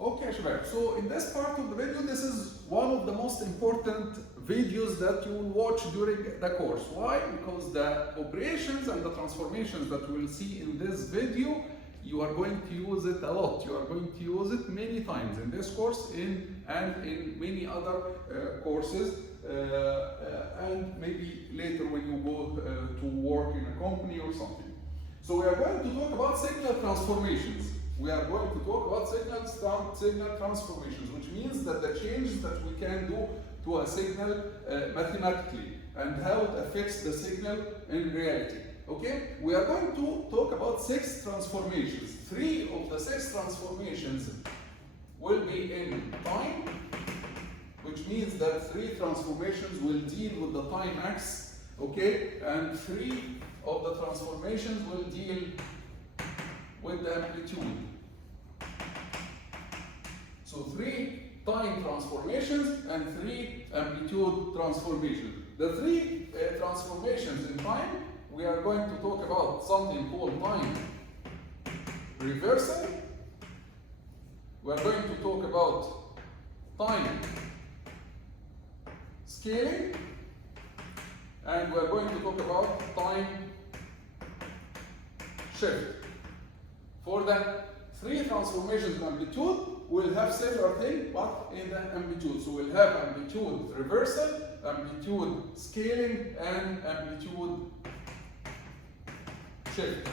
Okay, Shabab. So in this part of the video, this is one of the most important videos that you will watch during the course. Why? Because the operations and the transformations that you will see in this video, you are going to use it a lot. You are going to use it many times in this course and in many other courses. And maybe later when you go to work in a company or something. So we are going to talk about signal transformations. We are going to talk about signal transformations, which means that the changes that we can do to a signal mathematically and how it affects the signal in reality. Okay? We are going to talk about 6 transformations. 3 of the 6 transformations will be in time, which means that 3 transformations will deal with the time axis, okay? And 3 of the transformations will deal with the amplitude. So 3 time transformations and 3 amplitude transformations. The 3 transformations in time, we are going to talk about something called time reversal. We are going to talk about time scaling, and we are going to talk about time shift. For the 3 transformations in amplitude, we'll have similar thing, but in the amplitude. So we'll have amplitude reversal, amplitude scaling, and amplitude shift.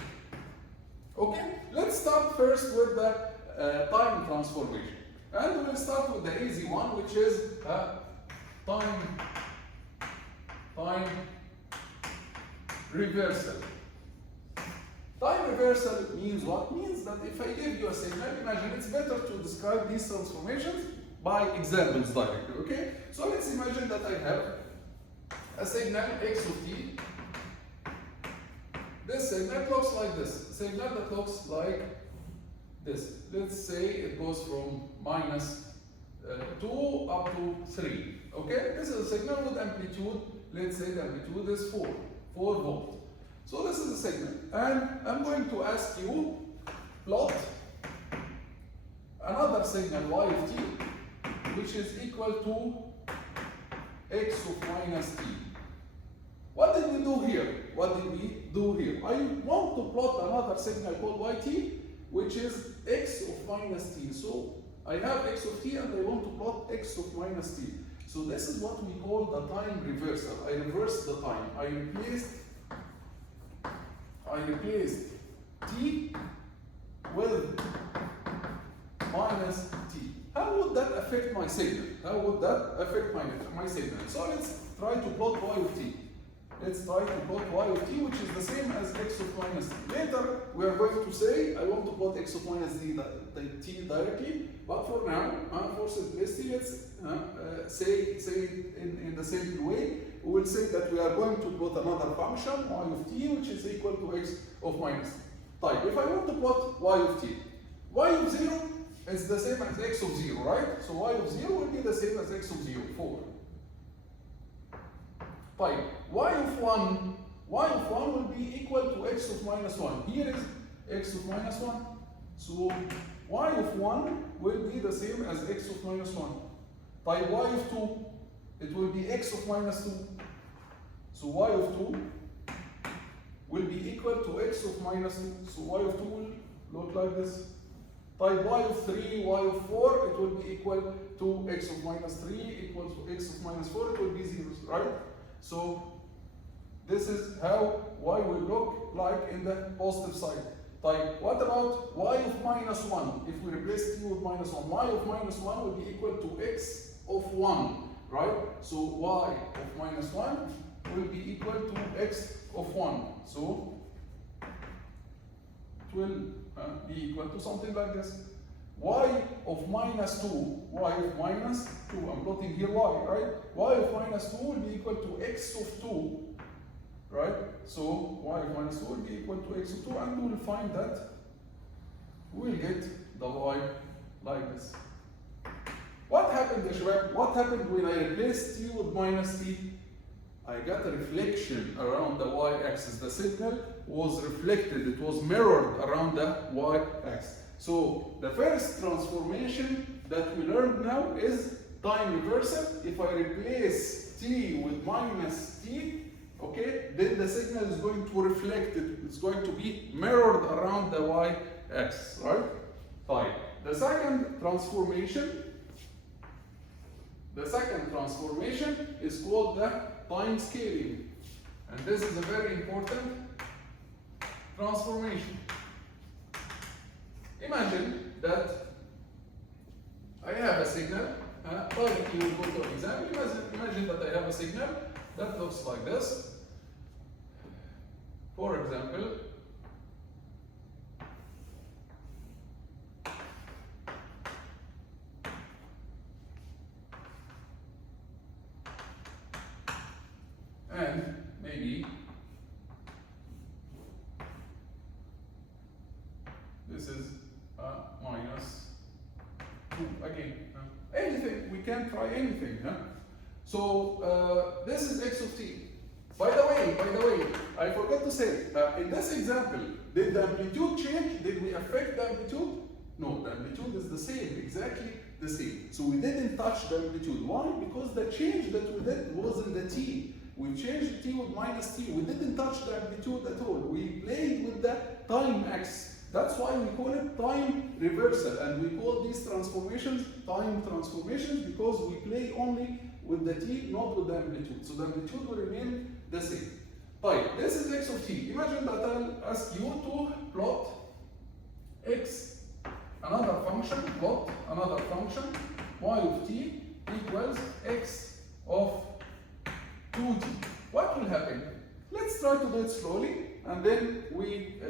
Okay, let's start first with the time transformation. And we'll start with the easy one, which is time reversal. Time reversal means what? Means that if I give you a signal, imagine it's better to describe these transformations by examples directly, okay? So let's imagine that I have a signal x of t. This signal looks like this. A signal that looks like this. Let's say it goes from minus 2 up to 3, okay? This is a signal with amplitude. Let's say the amplitude is 4 volts. So this is a signal, and I'm going to ask you plot another signal y of t, which is equal to x of minus t. What did we do here? What did we do here? I want to plot another signal called yt, which is x of minus t. So I have x of t and I want to plot x of minus t. So this is what we call the time reversal. I reversed the time. I replaced t with minus t. How would that affect my signal? How would that affect my signal? So let's try to plot y of t. Let's try to plot y of t, which is the same as x of minus t. Later, we are going to say, I want to plot x of minus t directly, but for now, for simplicity, let's say it in the same way. We will say that we are going to plot another function, y of t, which is equal to x of minus t. Type. If I want to plot y of t, y of 0 is the same as x of 0, right? So y of 0 will be the same as x of 0, 4. Type. Y of 1 will be equal to x of minus 1. Here is x of minus 1. So y of 1 will be the same as x of minus 1. Type y of 2, it will be x of minus 2. So y of 2 will be equal to x of minus 2. So y of 2 will look like this. Type y of 3, y of 4, it will be equal to x of minus 3 equals to x of minus 4, it will be 0, right? So this is how y will look like in the positive side. Type. What about y of minus 1? If we replace t with minus 1, y of minus 1 will be equal to x of 1, right? So y of minus 1 will be equal to x of 1. So it will be equal to something like this. Y of minus 2, y of minus 2, I'm plotting here y, right? Y of minus 2 will be equal to x of 2, right? So y of minus 2 will be equal to x of 2, and we will find that we will get the y like this. What happened, Shabab? What happened when I replaced t with minus t? I got a reflection around the y-axis. The signal was reflected, it was mirrored around the y-axis. So the first transformation that we learned now is time reversal. If I replace t with minus t, okay, then the signal is going to reflect it. It's going to be mirrored around the y-axis, right? Fine. The second transformation is called the time scaling. And this is a very important transformation. Imagine that I have a signal. Directly we'll go to an example. Imagine that I have a signal that looks like this. For example, and maybe this is minus 2 again. Anything, we can try anything. So this is x of t. By the way, I forgot to say, in this example, did the amplitude change? Did we affect the amplitude? No, the amplitude is the same, exactly the same. So we didn't touch the amplitude. Why? Because the change that we did was in the t. We changed t with minus t. We didn't touch the amplitude at all. We played with the time axis. That's why we call it time reversal. And we call these transformations time transformations because we play only with the t, not with the amplitude. So the amplitude will remain the same. Right, this is x of t. Imagine that I'll ask you to plot x, another function, y of t equals x of 2t. What will happen? Let's try to do it slowly, and then we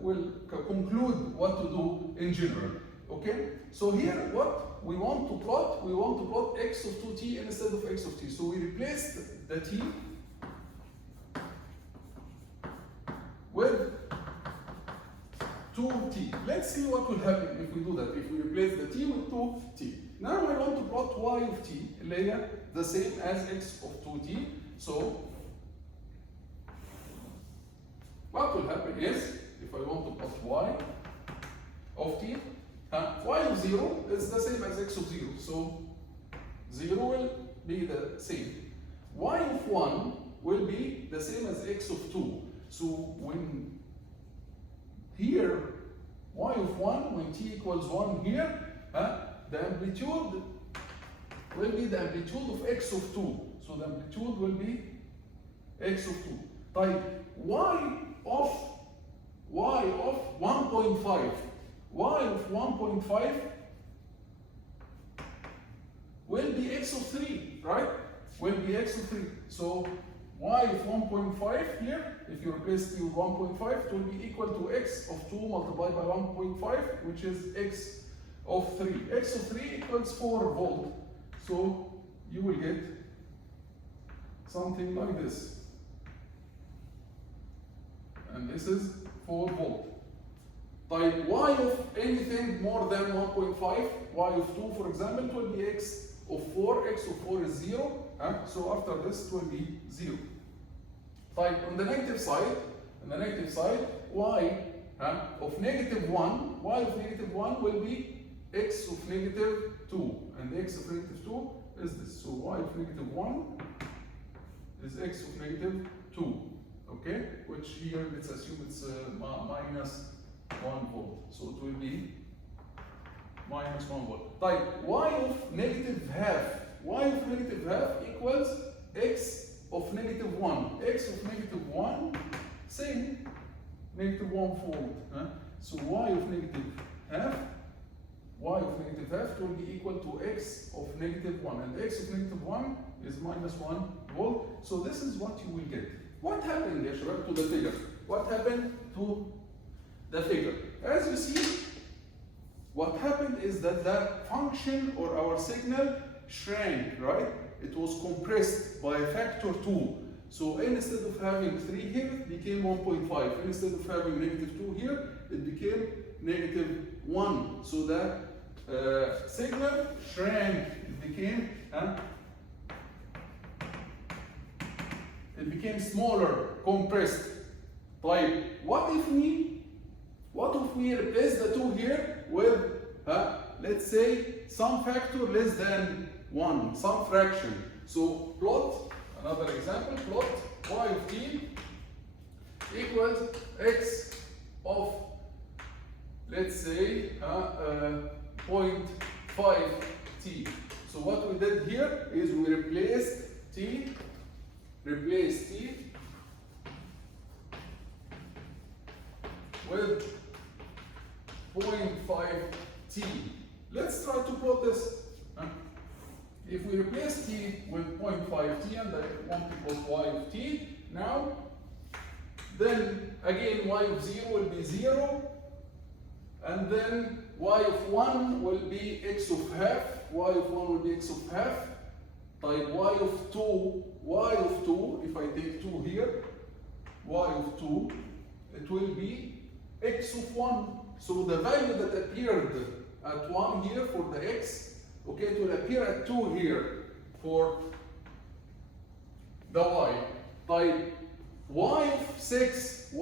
will conclude what to do in general. Okay? So here, what we want to plot x of 2t instead of x of t. So we replaced the t with 2t. Let's see what will happen if we do that, if we replace the t with 2t. Now I want to plot y of t, layer the same as x of 2t. So what will happen is, if I want to plot y of t, y of 0 is the same as x of 0. So 0 will be the same. Y of 1 will be the same as x of 2. So when here, y of 1, when t equals 1 here, the amplitude will be the amplitude of x of 2. So the amplitude will be x of 2. Type y of 1.5. Y of 1.5 will be x of 3, right? Will be x of 3. So y of 1.5 here, if you replace t with 1.5, it will be equal to x of 2 multiplied by 1.5, which is x of 3. X of 3 equals 4 volt. So you will get something like this. And this is 4 volt. Type y of anything more than 1.5, y of 2 for example, it will be x of 4, x of 4 is 0, so after this it will be 0. Type on the negative side, y of negative 1, y of negative 1 will be x of negative 2, and x of negative 2 is this. So y of negative 1 is x of negative 2, okay? Which here, let's assume it's minus 1 volt. So it will be minus 1 volt. Type y of negative half. Y of negative half equals x of negative 1. X of negative 1, same, negative 1 volt. So y of negative half will be equal to x of negative 1. And x of negative 1 is minus 1 volt. So this is what you will get. What happened, ya shabab, to the figure? What happened to the figure? As you see, what happened is that the function or our signal shrank, right? It was compressed by a factor 2. So instead of having 3 here, it became 1.5. Instead of having negative 2 here, it became negative 1. So that signal shrank. It became smaller, compressed. طيب what if we replace the 2 here with let's say some factor less than 1, some fraction. So plot, another example, plot y of t equals x of, let's say 0.5t. So what we did here is we replaced t with 0.5t. Let's try to plot this. If we replace t with 0.5t and I want to plot y of t now, then again y of 0 will be 0, and then y of 1 will be x of half, y of 1 will be x of half, type y of 2, if I take 2 here, y of 2, it will be x of 1. So the value that appeared at 1 here for the x, okay, it will appear at 2 here for the y. Type y of 6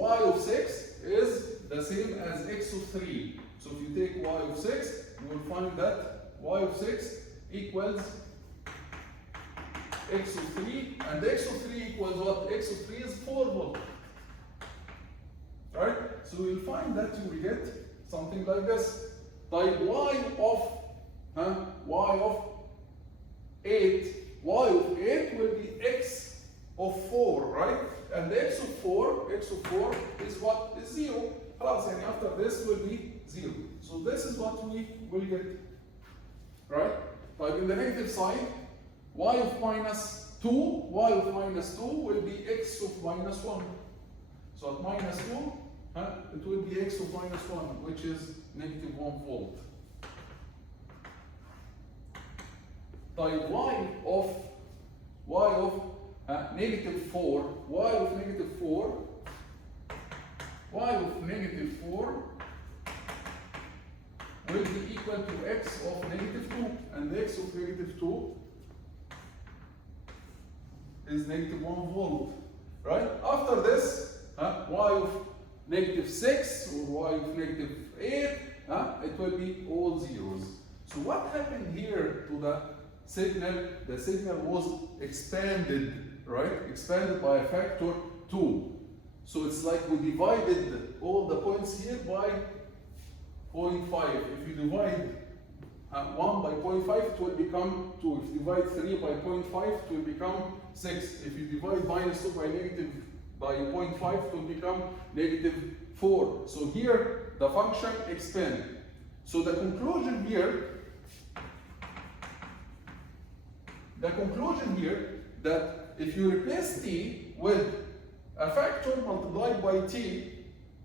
is the same as x of 3. So if you take y of 6, you will find that y of 6 equals x of 3, and x of 3 equals what? X of 3 is 4 volt. Right? So you'll find that you will get something like this. Type y of 8 will be x of 4, right? And x of 4 is what? Is 0. Plus, and after this will be 0. So this is what we will get, right? Like in the negative side, y of minus 2 will be x of minus 1. So at minus 2, it will be x of minus 1, which is negative 1 volt. Type y of negative 4 will be equal to x of negative 2, and x of negative 2 is negative 1 volt, right? After this, y of negative 6 or y of negative 8, it will be all zeros. So what happened here to the signal? The signal was expanded, right? Expanded by a factor 2. So it's like we divided all the points here by 0.5. If you divide 1 by 0.5, it will become 2. If you divide 3 by 0.5, it will become 6. If you divide minus 2 by 0.5, it will become negative 4. So here, the function expanded. So the conclusion here that if you replace t with a factor multiplied by t,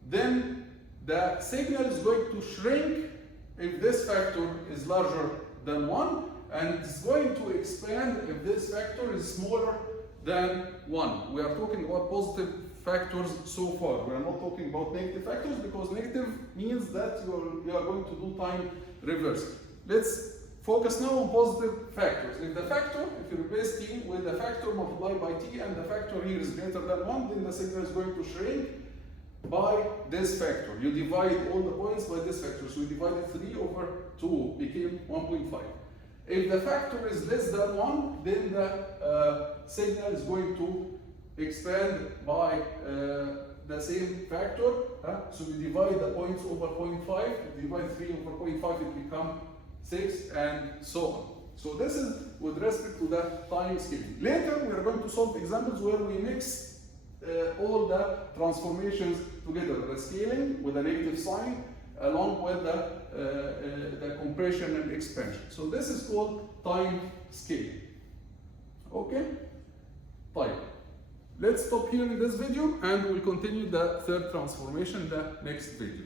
then the signal is going to shrink if this factor is larger than 1, and it's going to expand if this factor is smaller than 1. We are talking about positive factors so far. We are not talking about negative factors, because negative means that you are going to do time reversal. Let's focus now on positive factors. If you replace t with a factor multiplied by t and the factor here is greater than 1, then the signal is going to shrink by this factor. You divide all the points by this factor. So we divided 3 over 2, became 1.5. If the factor is less than 1, then the signal is going to expand by the same factor. So we divide the points over 0.5, we divide 3 over 0.5, it becomes 6, and so on. So this is with respect to the time scaling. Later we are going to solve examples where we mix all the transformations together, the scaling with a negative sign along with the compression and expansion. So this is called time scaling. Okay? Fine. Let's stop here in this video and we'll continue the third transformation in the next video.